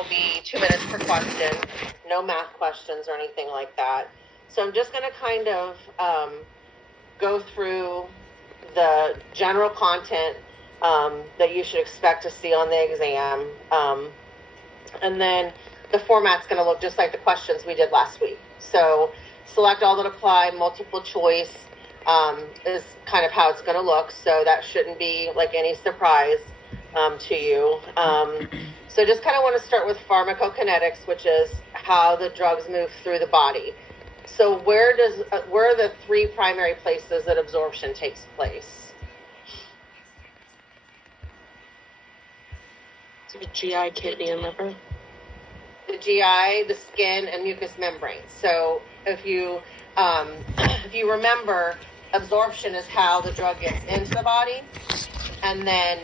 will be 2 minutes per question, no math questions or anything like that. So I'm just going to kind of go through the general content that you should expect to see on the exam. And then the format's going to look just like the questions we did last week. So select all that apply, multiple choice is kind of how it's going to look. So that shouldn't be like any surprise to you. So just kind of want to start with pharmacokinetics, which is how the drugs move through the body. So where are the 3 primary places that absorption takes place? The GI, kidney, and liver. The GI, the skin, and mucous membrane. So if you remember, absorption is how the drug gets into the body, and then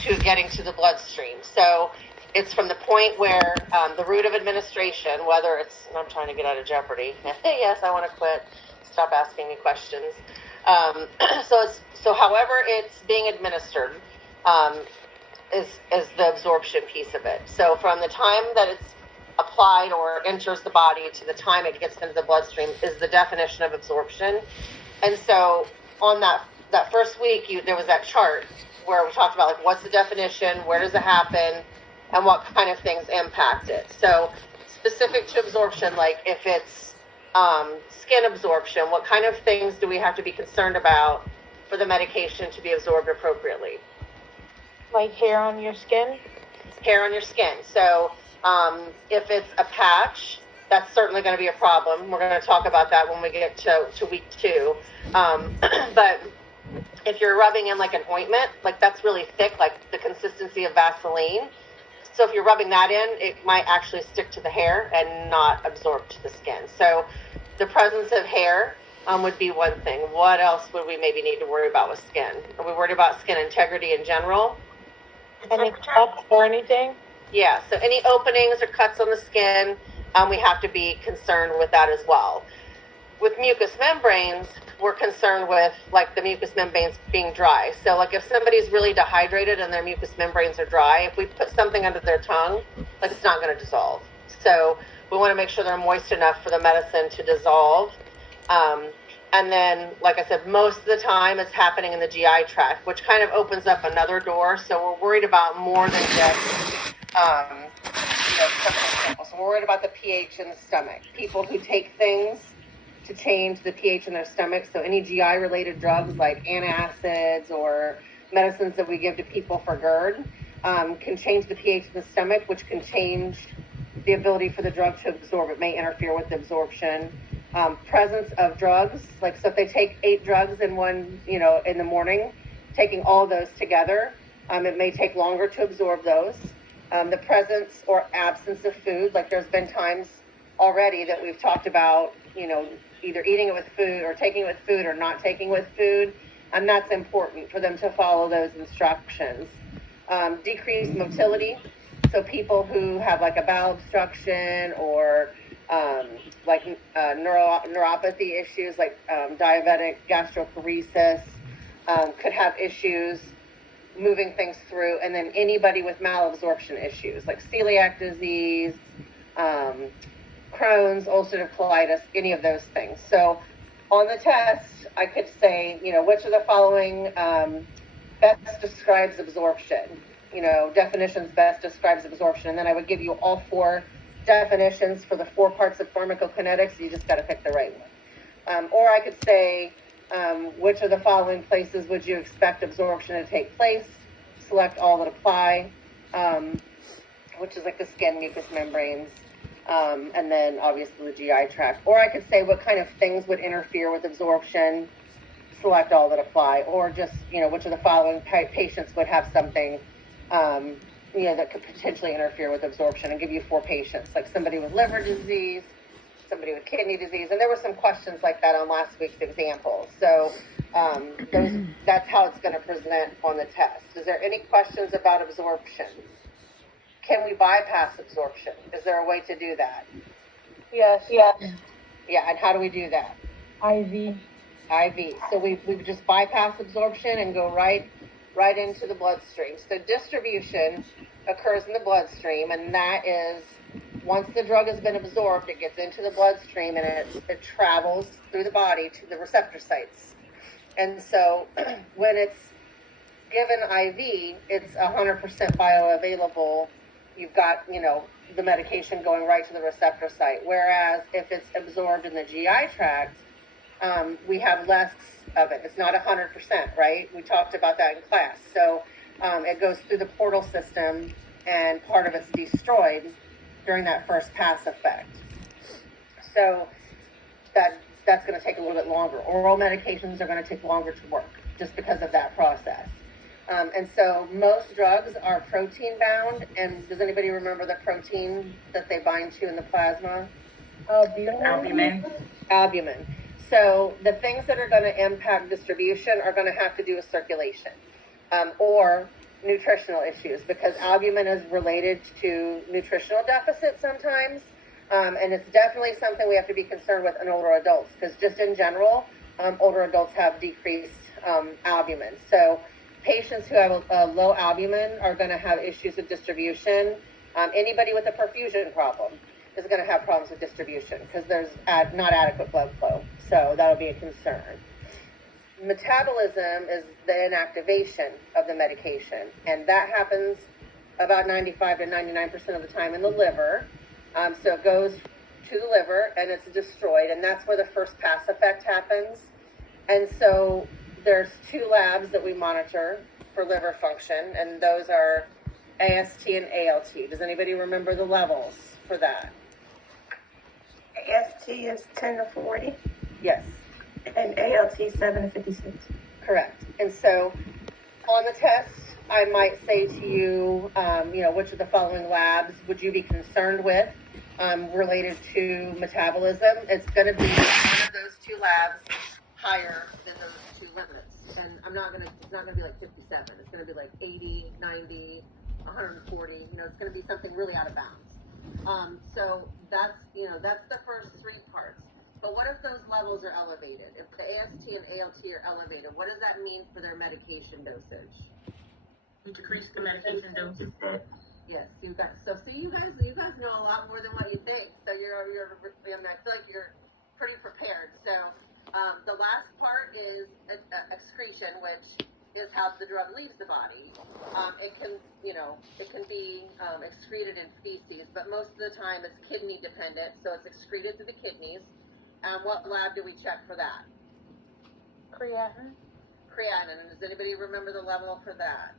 to getting to the bloodstream. So it's from the point where the route of administration, whether it's, and I'm trying to get out of jeopardy. Yes, I want to quit. Stop asking me questions. So however it's being administered is the absorption piece of it. So from the time that it's applied or enters the body to the time it gets into the bloodstream is the definition of absorption. And so on that first week, there was that chart where we talked about like what's the definition, where does it happen, and what kind of things impact it. So specific to absorption, like if it's skin absorption, what kind of things do we have to be concerned about for the medication to be absorbed appropriately? Like hair on your skin? Hair on your skin. So if it's a patch, that's certainly going to be a problem. We're going to talk about that when we get to week 2. But if you're rubbing in like an ointment, like that's really thick, like the consistency of Vaseline. So if you're rubbing that in, it might actually stick to the hair and not absorb to the skin. So the presence of hair would be one thing. What else would we maybe need to worry about with skin? Are we worried about skin integrity in general? Any cuts or anything? Yeah, so any openings or cuts on the skin, we have to be concerned with that as well. With mucous membranes, we're concerned with like the mucous membranes being dry. So like if somebody's really dehydrated and their mucous membranes are dry, if we put something under their tongue, like it's not going to dissolve. So we want to make sure they're moist enough for the medicine to dissolve. And then, like I said, most of the time it's happening in the GI tract, which kind of opens up another door. So we're worried about more than just, So we're worried about the pH in the stomach. People who take things to change the pH in their stomach. So any GI-related drugs like antacids or medicines that we give to people for GERD can change the pH in the stomach, which can change the ability for the drug to absorb. It may interfere with the absorption. Presence of drugs, like so if they take 8 drugs in one, in the morning, taking all those together, it may take longer to absorb those. The presence or absence of food, like there's been times already that we've talked about, either eating it with food or taking it with food or not taking with food, and that's important for them to follow those instructions. Decreased motility, so people who have like a bowel obstruction or neuropathy issues like diabetic gastroparesis could have issues moving things through. And then anybody with malabsorption issues like celiac disease, Crohn's, ulcerative colitis, any of those things. So on the test, I could say, which of the following best describes absorption? Definitions best describes absorption. And then I would give you all 4 definitions for the 4 parts of pharmacokinetics. You just got to pick the right one. Or I could say, which of the following places would you expect absorption to take place? Select all that apply, which is like the skin, mucous membranes, and then obviously the GI tract. Or I could say what kind of things would interfere with absorption? Select all that apply. Or just, which of the following patients would have something that could potentially interfere with absorption, and give you 4 patients, like somebody with liver disease, somebody with kidney disease. And there were some questions like that on last week's examples. So that's how it's going to present on the test. Is there any questions about absorption? Can we bypass absorption? Is there a way to do that? Yes. Yeah, and how do we do that? IV. So we just bypass absorption and go right into the bloodstream. So distribution, occurs in the bloodstream, and that is once the drug has been absorbed, it gets into the bloodstream and it travels through the body to the receptor sites. And so when it's given IV, it's 100% bioavailable. You've got, the medication going right to the receptor site. Whereas if it's absorbed in the GI tract, we have less of it. It's not 100%, right? We talked about that in class. So it goes through the portal system, and part of it's destroyed during that first pass effect. So that's going to take a little bit longer. Oral medications are going to take longer to work just because of that process. And so most drugs are protein bound. And does anybody remember the protein that they bind to in the plasma? Albumin. Albumin. So the things that are going to impact distribution are going to have to do with circulation or nutritional issues, because albumin is related to nutritional deficit sometimes. And it's definitely something we have to be concerned with in older adults, because just in general, older adults have decreased albumin. So patients who have a low albumin are going to have issues with distribution. Anybody with a perfusion problem is going to have problems with distribution because there's not adequate blood flow. So that'll be a concern. Metabolism is the inactivation of the medication, and that happens about 95 to 99% of the time in the liver. So it goes to the liver and it's destroyed, and that's where the first pass effect happens. And so there's two labs that we monitor for liver function, and those are AST and ALT. Does anybody remember the levels for that? AST is 10 to 40, Yes, and ALT 7 to 56. correct. And so on the test, I might say to you, which of the following labs would you be concerned with related to metabolism? It's going to be one of those two labs higher than those two limits. And it's not going to be like 57. It's going to be like 80, 90, 140. It's going to be something really out of bounds. So that's the first three parts. But what if those levels are elevated? If the AST and ALT are elevated, what does that mean for their medication dosage? You decrease the medication dose. Yes, you guys know a lot more than what you think. So I feel like you're pretty prepared. So the last part is excretion, which is how the drug leaves the body. It can be excreted in feces, but most of the time it's kidney dependent, so it's excreted through the kidneys. What lab do we check for that? Creatinine. Creatinine. And does anybody remember the level for that?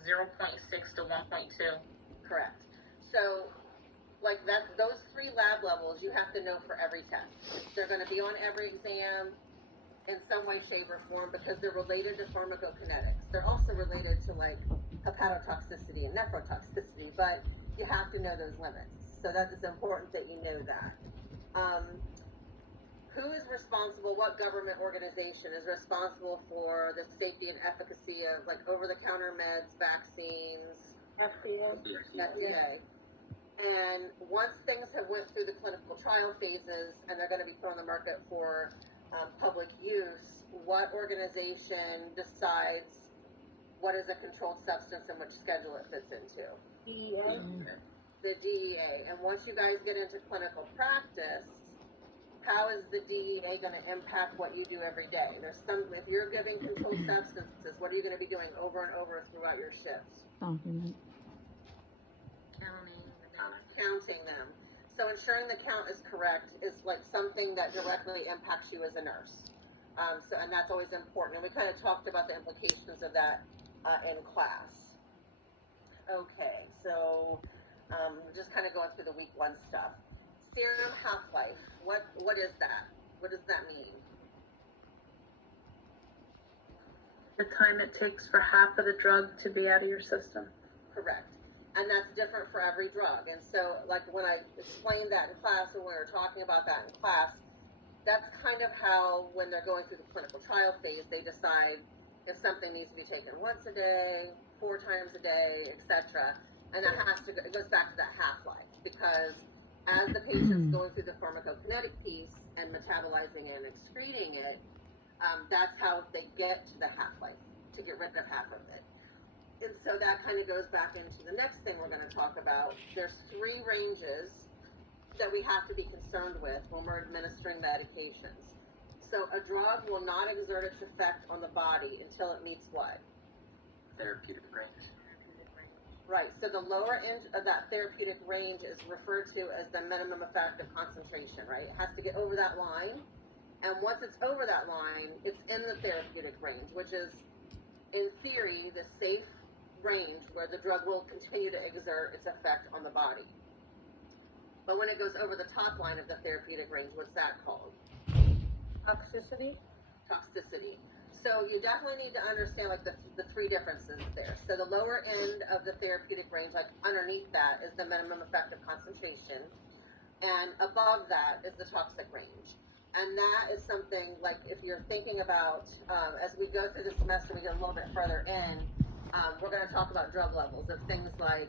0.6 to 1.2. Correct. So, those three lab levels you have to know for every test. They're going to be on every exam in some way, shape, or form because they're related to pharmacokinetics. They're also related to hepatotoxicity and nephrotoxicity, but you have to know those limits. So that is important that you know that. Who is responsible, what government organization is responsible for the safety and efficacy of over-the-counter meds, vaccines? FDA. And once things have went through the clinical trial phases and they're going to be put on the market for public use, what organization decides what is a controlled substance and which schedule it fits into? DEA. The DEA. And once you guys get into clinical practice, how is the DEA going to impact what you do every day? If you're giving controlled substances, what are you going to be doing over and over throughout your shifts? Counting them. So ensuring the count is correct is something that directly impacts you as a nurse. And that's always important. And we kind of talked about the implications of that in class. Okay, so just kind of going through the week one stuff. Serum half-life. What is that? What does that mean? The time it takes for half of the drug to be out of your system. Correct. And that's different for every drug. And so, when I explained that in class, and when we were talking about that in class, that's kind of how, when they're going through the clinical trial phase, they decide if something needs to be taken once a day, 4 times a day, etc. And that it goes back to that half-life, because as the patient's going through the pharmacokinetic piece and metabolizing and excreting it, that's how they get to the half-life, to get rid of half of it. And so that kind of goes back into the next thing we're going to talk about. There's 3 ranges that we have to be concerned with when we're administering medications. So a drug will not exert its effect on the body until it meets what? Therapeutic range. Right, so the lower end of that therapeutic range is referred to as the minimum effective concentration, right? It has to get over that line, and once it's over that line, it's in the therapeutic range, which is, in theory, the safe range where the drug will continue to exert its effect on the body. But when it goes over the top line of the therapeutic range, what's that called? Toxicity? Toxicity. So you definitely need to understand like the 3 differences there. So the lower end of the therapeutic range, like underneath that, is the minimum effective concentration, and above that is the toxic range. And that is something like if you're thinking about as we go through the semester, we get a little bit further in. We're going to talk about drug levels of things like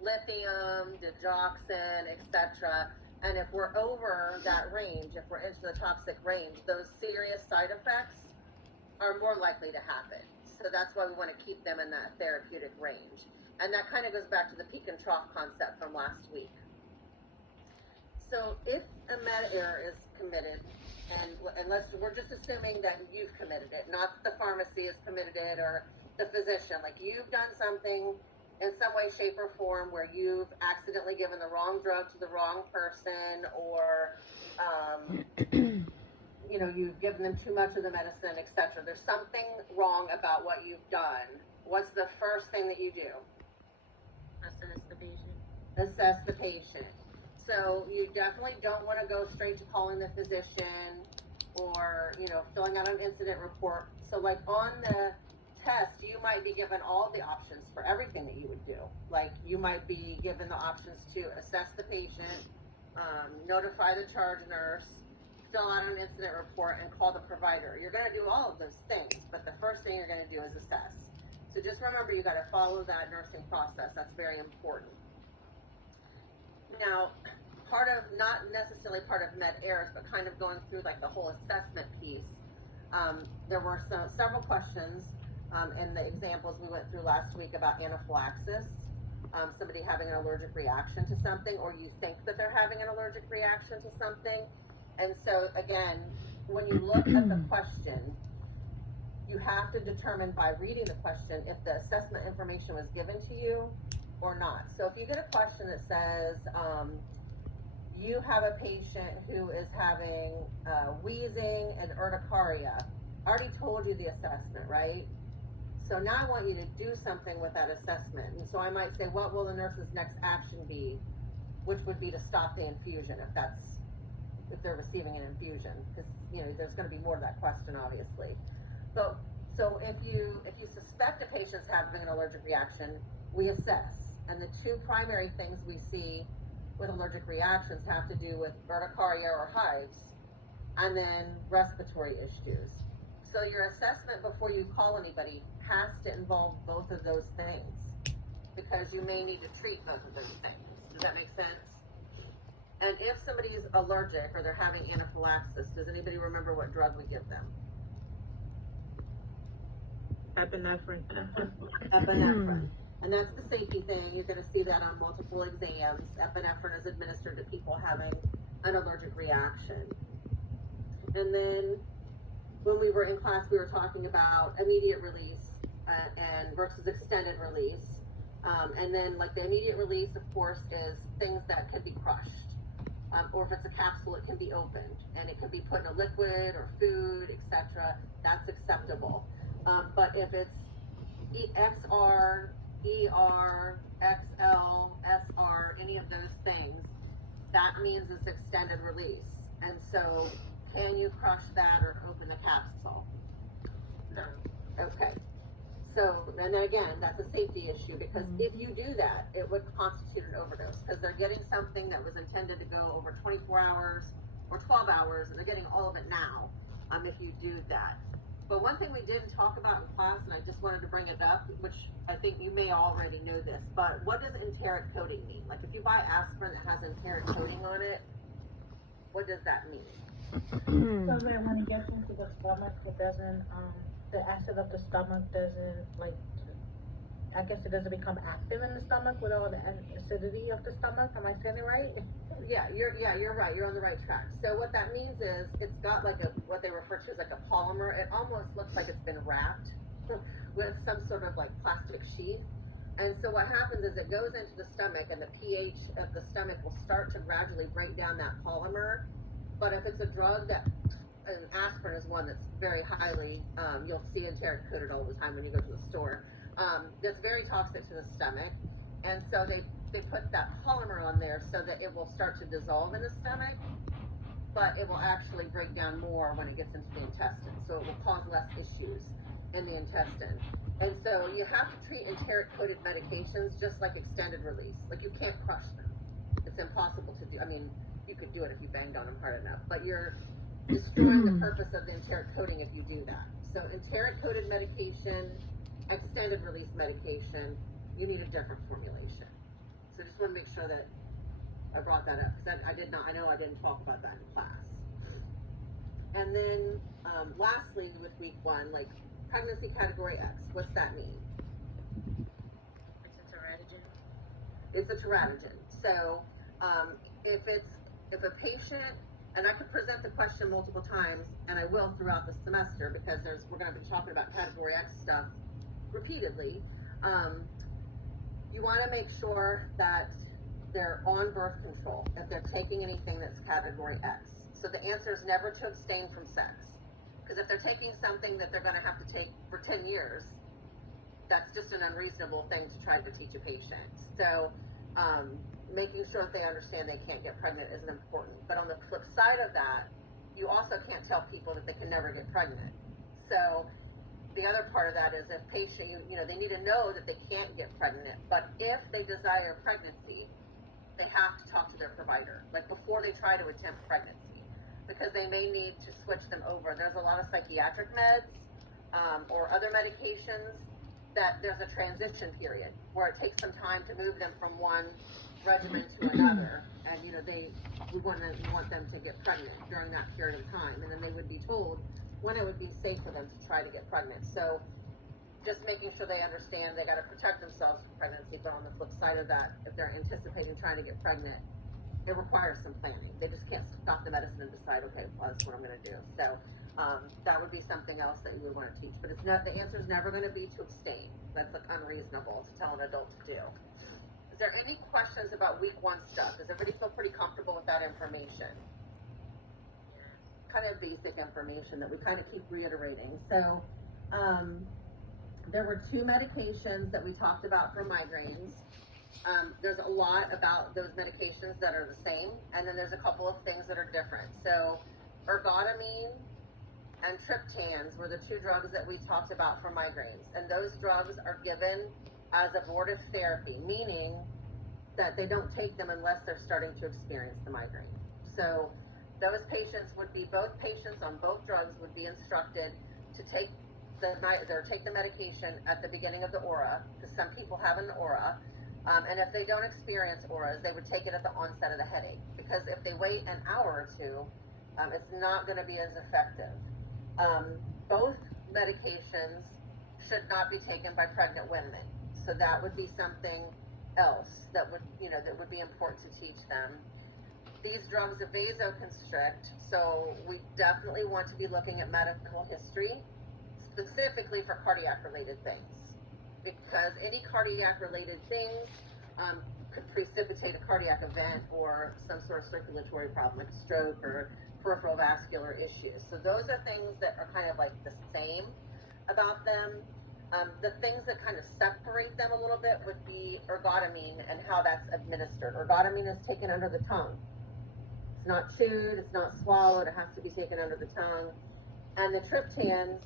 lithium, digoxin, etc. And if we're over that range, if we're into the toxic range, those serious side effects are more likely to happen. So that's why we want to keep them in that therapeutic range. And that kind of goes back to the peak and trough concept from last week. So if a med error is committed, and we're just assuming that you've committed it, not that the pharmacy has committed it or the physician, like you've done something in some way, shape, or form where you've accidentally given the wrong drug to the wrong person, or you've given them too much of the medicine, etc. There's something wrong about what you've done. What's the first thing that you do? Assess the patient. Assess the patient. So you definitely don't want to go straight to calling the physician or, filling out an incident report. So like on the test, you might be given all the options for everything that you would do. Like you might be given the options to assess the patient, notify the charge nurse, fill out an incident report, and call the provider. You're going to do all of those things, but the first thing you're going to do is assess. So just remember, you got to follow that nursing process. That's very important. Now, not necessarily part of med errors, but kind of going through like the whole assessment piece. There were several questions in the examples we went through last week about anaphylaxis. Somebody having an allergic reaction to something, or you think that they're having an allergic reaction to something. And so again, when you look at the question, you have to determine by reading the question if the assessment information was given to you or not. So if you get a question that says, you have a patient who is having wheezing and urticaria, I already told you the assessment, right? So now I want you to do something with that assessment. And so I might say, what will the nurse's next action be? Which would be to stop the infusion if they're receiving an infusion, because there's going to be more to that question, obviously. So if you suspect a patient's having an allergic reaction, we assess, and the 2 primary things we see with allergic reactions have to do with urticaria or hives, and then respiratory issues. So your assessment before you call anybody has to involve both of those things, because you may need to treat both of those things. Does that make sense? And if somebody's allergic or they're having anaphylaxis, does anybody remember what drug we give them? Epinephrine. Epinephrine. And that's the safety thing. You're going to see that on multiple exams. Epinephrine is administered to people having an allergic reaction. And then when we were in class, we were talking about immediate release and versus extended release. And then like the immediate release, of course, is things that can be crushed. Or if it's a capsule, it can be opened, and it can be put in a liquid or food, etc. That's acceptable. But if it's XR, ER, XL, SR, any of those things, that means it's extended release. And so, can you crush that or open the capsule? No. Okay. So, and then again, that's a safety issue, because if you do that, it would constitute an overdose, because they're getting something that was intended to go over 24 hours or 12 hours, and they're getting all of it now, if you do that. But one thing we didn't talk about in class, and I just wanted to bring it up, which I think you may already know this, but what does enteric coating mean? Like if you buy aspirin that has enteric coating on it, what does that mean? So that when it gets into the stomach, it doesn't, the acid of the stomach doesn't, like, I guess it doesn't become active in the stomach with all the acidity of the stomach. Am I saying it right? Yeah, you're right. You're on the right track. So what that means is it's got like what they refer to as like a polymer. It almost looks like it's been wrapped with some sort of like plastic sheath. And so what happens is it goes into the stomach, and the pH of the stomach will start to gradually break down that polymer. But if it's a drug that, and aspirin is one that's very highly, you'll see enteric coated all the time when you go to the store. That's very toxic to the stomach, and so they put that polymer on there so that it will start to dissolve in the stomach, but it will actually break down more when it gets into the intestine, so it will cause less issues in the intestine. And so you have to treat enteric coated medications just like extended release. Like, you can't crush them. It's impossible to do. I mean, you could do it if you banged on them hard enough, but you're destroying the purpose of the enteric coating if you do that. So enteric coated medication, extended release medication, you need a different formulation. So just want to make sure that I brought that up, because I know I didn't talk about that in class. And then lastly, with week 1, like pregnancy category X, what's that mean? It's a teratogen. It's a teratogen. So if a patient, and I could present the question multiple times, and I will throughout the semester, because we're going to be talking about category X stuff repeatedly. You want to make sure that they're on birth control if they're taking anything that's category X. So the answer is never to abstain from sex, because if they're taking something that they're going to have to take for 10 years, that's just an unreasonable thing to try to teach a patient. So making sure that they understand they can't get pregnant is important. But on the flip side of that, you also can't tell people that they can never get pregnant. So the other part of that is, if patient, they need to know that they can't get pregnant, but if they desire pregnancy, they have to talk to their provider, like before they try to attempt pregnancy, because they may need to switch them over. There's a lot of psychiatric meds or other medications that there's a transition period where it takes some time to move them from one regimen to another, and we want them to get pregnant during that period of time, and then they would be told when it would be safe for them to try to get pregnant. So just making sure they understand they got to protect themselves from pregnancy, but on the flip side of that, if they're anticipating trying to get pregnant, it requires some planning. They just can't stop the medicine and decide, okay, well, that's what I'm going to do. So that would be something else that you would want to teach. But the answer is never going to be to abstain. That's like unreasonable to tell an adult to do. Is there any questions about week 1 stuff? Does everybody feel pretty comfortable with that information? Kind of basic information that we kind of keep reiterating. So there were 2 medications that we talked about for migraines. There's a lot about those medications that are the same, and then there's a couple of things that are different. So ergotamine and triptans were the 2 drugs that we talked about for migraines, and those drugs are given as abortive therapy, meaning that they don't take them unless they're starting to experience the migraine. So those patients both patients on both drugs would be instructed to take the medication at the beginning of the aura, because some people have an aura, and if they don't experience auras, they would take it at the onset of the headache, because if they wait an hour or 2, it's not going to be as effective. Both medications should not be taken by pregnant women, so that would be something else that would be important to teach them. These drugs are vasoconstrict, so we definitely want to be looking at medical history, specifically for cardiac-related things, because any cardiac-related things could precipitate a cardiac event or some sort of circulatory problem, like stroke or peripheral vascular issues. So those are things that are kind of like the same about them. The things that kind of separate them a little bit would be ergotamine and how that's administered. Ergotamine is taken under the tongue. It's not chewed, it's not swallowed, it has to be taken under the tongue. And the triptans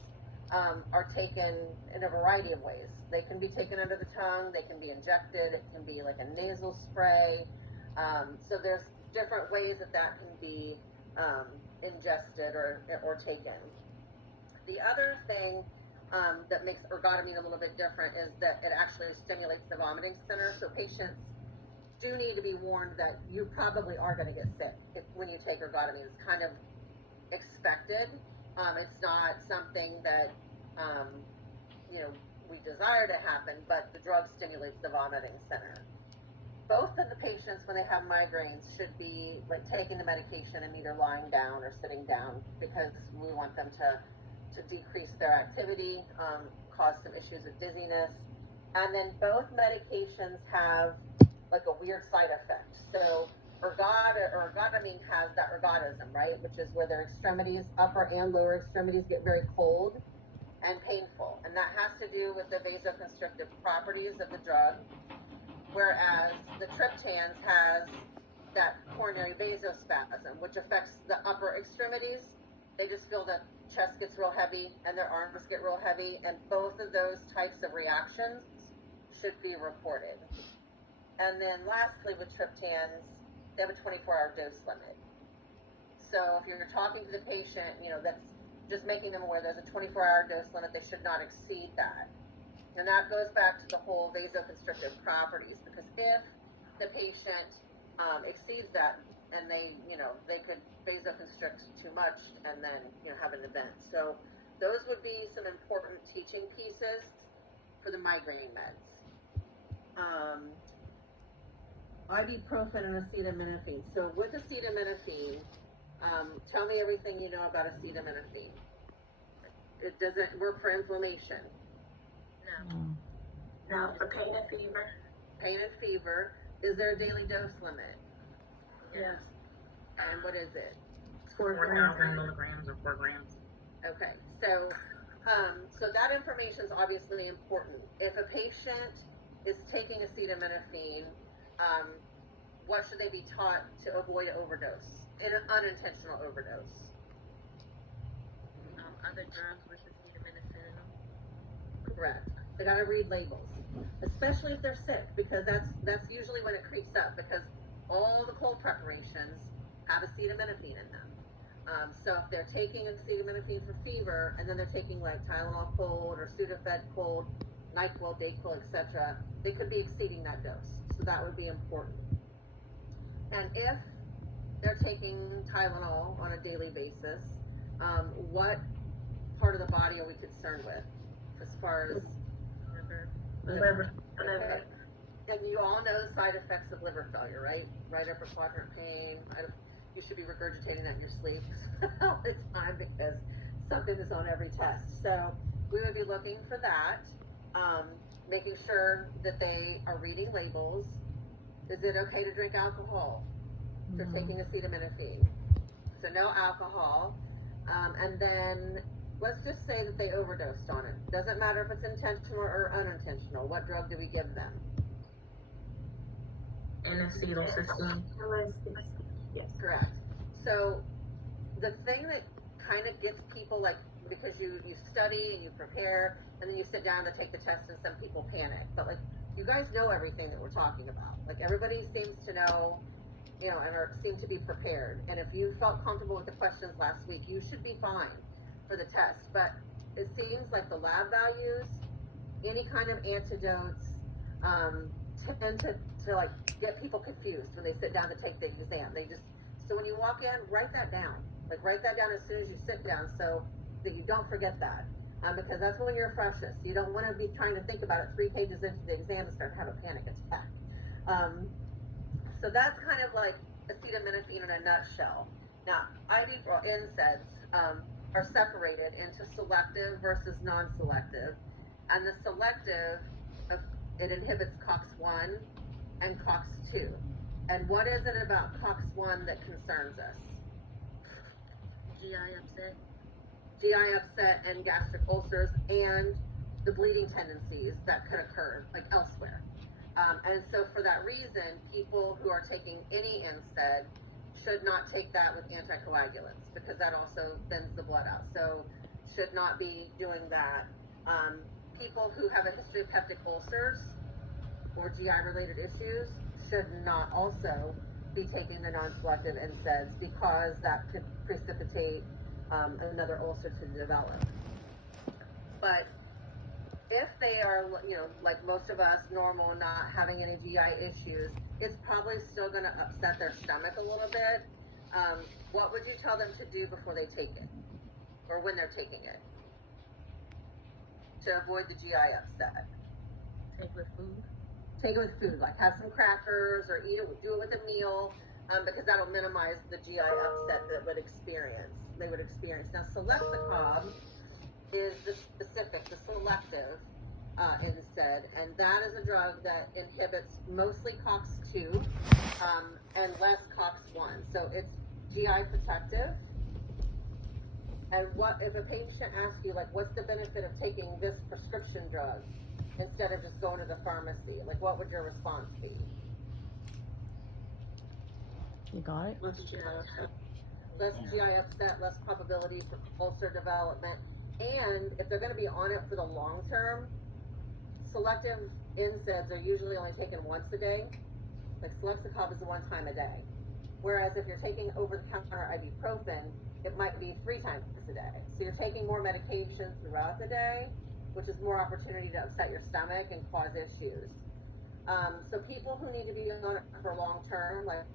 are taken in a variety of ways. They can be taken under the tongue, they can be injected, it can be like a nasal spray. So there's different ways that can be ingested or taken. The other thing that makes ergotamine a little bit different is that it actually stimulates the vomiting center. So patients do need to be warned that you probably are going to get sick when you take ergotamine. It's kind of expected. It's not something that we desire to happen, but the drug stimulates the vomiting center. Both of the patients, when they have migraines, should be like taking the medication and either lying down or sitting down, because we want them to decrease their activity, cause some issues with dizziness. And then both medications have like a weird side effect. So ergotamine has that ergotism, right? Which is where their extremities, upper and lower extremities, get very cold and painful. And that has to do with the vasoconstrictive properties of the drug. Whereas the triptans has that coronary vasospasm, which affects the upper extremities. They just feel the chest gets real heavy and their arms get real heavy, and both of those types of reactions should be reported. And then lastly, with triptans, they have a 24-hour dose limit. So if you're talking to the patient, that's just making them aware there's a 24-hour dose limit. They should not exceed that. And that goes back to the whole vasoconstrictive properties, because if the patient exceeds that, and they could vasoconstrict too much and then, have an event. So those would be some important teaching pieces for the migraine meds. Ibuprofen and acetaminophen. So with acetaminophen, tell me everything you know about acetaminophen. It doesn't work for inflammation. No, for pain and fever. Pain and fever. Is there a daily dose limit? Yes. And what is it? 4,000 milligrams or 4 grams. Okay, so that information is obviously important. If a patient is taking acetaminophen, what should they be taught to avoid overdose, an unintentional overdose? Other drugs with acetaminophen. Correct. They gotta read labels, especially if they're sick, because that's usually when it creeps up, because all the cold preparations have acetaminophen in them. So if they're taking acetaminophen for fever, and then they're taking like Tylenol cold or Sudafed cold, NyQuil, Dayquil, etc., they could be exceeding that dose. So that would be important. And if they're taking Tylenol on a daily basis, what part of the body are we concerned with as far as Liver. Okay. And you all know the side effects of liver failure, right? Right upper quadrant pain. You should be regurgitating that in your sleep all the time, because something is on every test. So we would be looking for that, making sure that they are reading labels. Is it okay to drink alcohol if they're taking acetaminophen? So no alcohol. And then let's just say that they overdosed on it. Doesn't matter if it's intentional or unintentional. What drug do we give them? N-acetylcysteine. Yes. Correct. So the thing that kind of gets people, like, because you study and you prepare, and then you sit down to take the test, and some people panic. But like, you guys know everything that we're talking about. Like, everybody seems to know, and seem to be prepared. And if you felt comfortable with the questions last week, you should be fine for the test. But it seems like the lab values, any kind of antidotes, tend to like get people confused when they sit down to take the exam. So when you walk in, write that down. Like, write that down as soon as you sit down, so that you don't forget that. Because that's when you're freshest. You don't want to be trying to think about it 3 pages into the exam and start to have a panic attack. So that's kind of like acetaminophen in a nutshell. Now, IV or NSAIDs are separated into selective versus non-selective. And the selective, it inhibits COX-1 and COX-2. And what is it about COX-1 that concerns us? GI upset. GI upset and gastric ulcers, and the bleeding tendencies that could occur, like elsewhere. And so for that reason, people who are taking any NSAID should not take that with anticoagulants, because that also thins the blood out. So should not be doing that. People who have a history of peptic ulcers or GI-related issues should not also be taking the non-selective NSAIDs, because that could precipitate another ulcer to develop. But if they are, like most of us, normal, not having any GI issues, it's probably still going to upset their stomach a little bit. What would you tell them to do before they take it, or when they're taking it, to avoid the GI upset. Take with food. Take it with food, like have some crackers or eat it, do it with a meal, because that'll minimize the GI upset that they would experience. Now, Selexicab is the specific, the selective NSAID, and that is a drug that inhibits mostly COX-2 and less COX-1. So it's GI protective. And what if a patient asks you, like, what's the benefit of taking this prescription drug instead of just going to the pharmacy? Like, what would your response be? You got it? Less GI upset, less probability for ulcer development. And if they're going to be on it for the long term, selective NSAIDs are usually only taken once a day. Like Selexicab is one time a day. Whereas if you're taking over-the-counter ibuprofen, it might be 3 times a day. So you're taking more medications throughout the day, which is more opportunity to upset your stomach and cause issues. So people who need to be on it for long term, like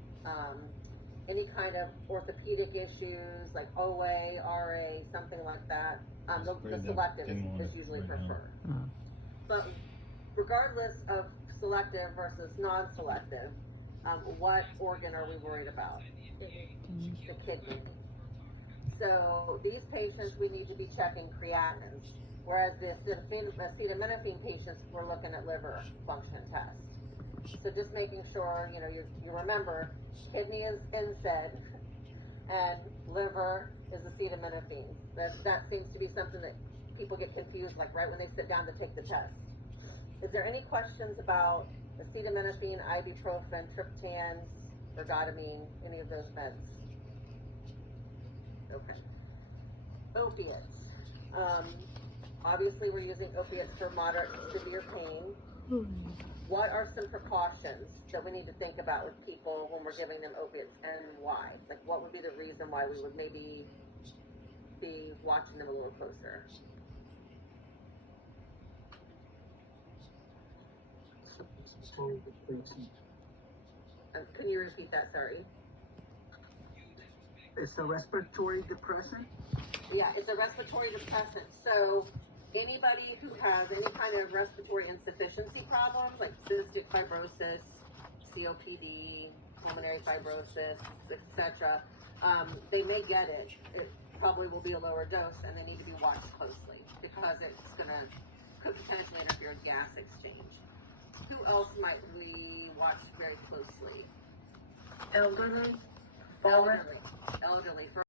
any kind of orthopedic issues, like OA, RA, something like that, the selective is usually preferred. But regardless of selective versus non-selective, what organ are we worried about? The kidney. So these patients, we need to be checking creatinines, whereas the acetaminophen patients, we're looking at liver function tests. So just making sure, you remember, kidney is NSAID, and liver is acetaminophen. That seems to be something that people get confused, like right when they sit down to take the test. Is there any questions about acetaminophen, ibuprofen, triptans, ergotamine, any of those meds? Okay. Opiates. Obviously, we're using opiates for moderate to severe pain. What are some precautions that we need to think about with people when we're giving them opiates, and why? Like, what would be the reason why we would maybe be watching them a little closer? Can you repeat that? Sorry. It's a respiratory depressant? Yeah, it's a respiratory depressant. So anybody who has any kind of respiratory insufficiency problems, like cystic fibrosis, COPD, pulmonary fibrosis, etc., they may get it. It probably will be a lower dose, and they need to be watched closely because could potentially interfere with gas exchange. Who else might we watch very closely? Elderly. Elderly. For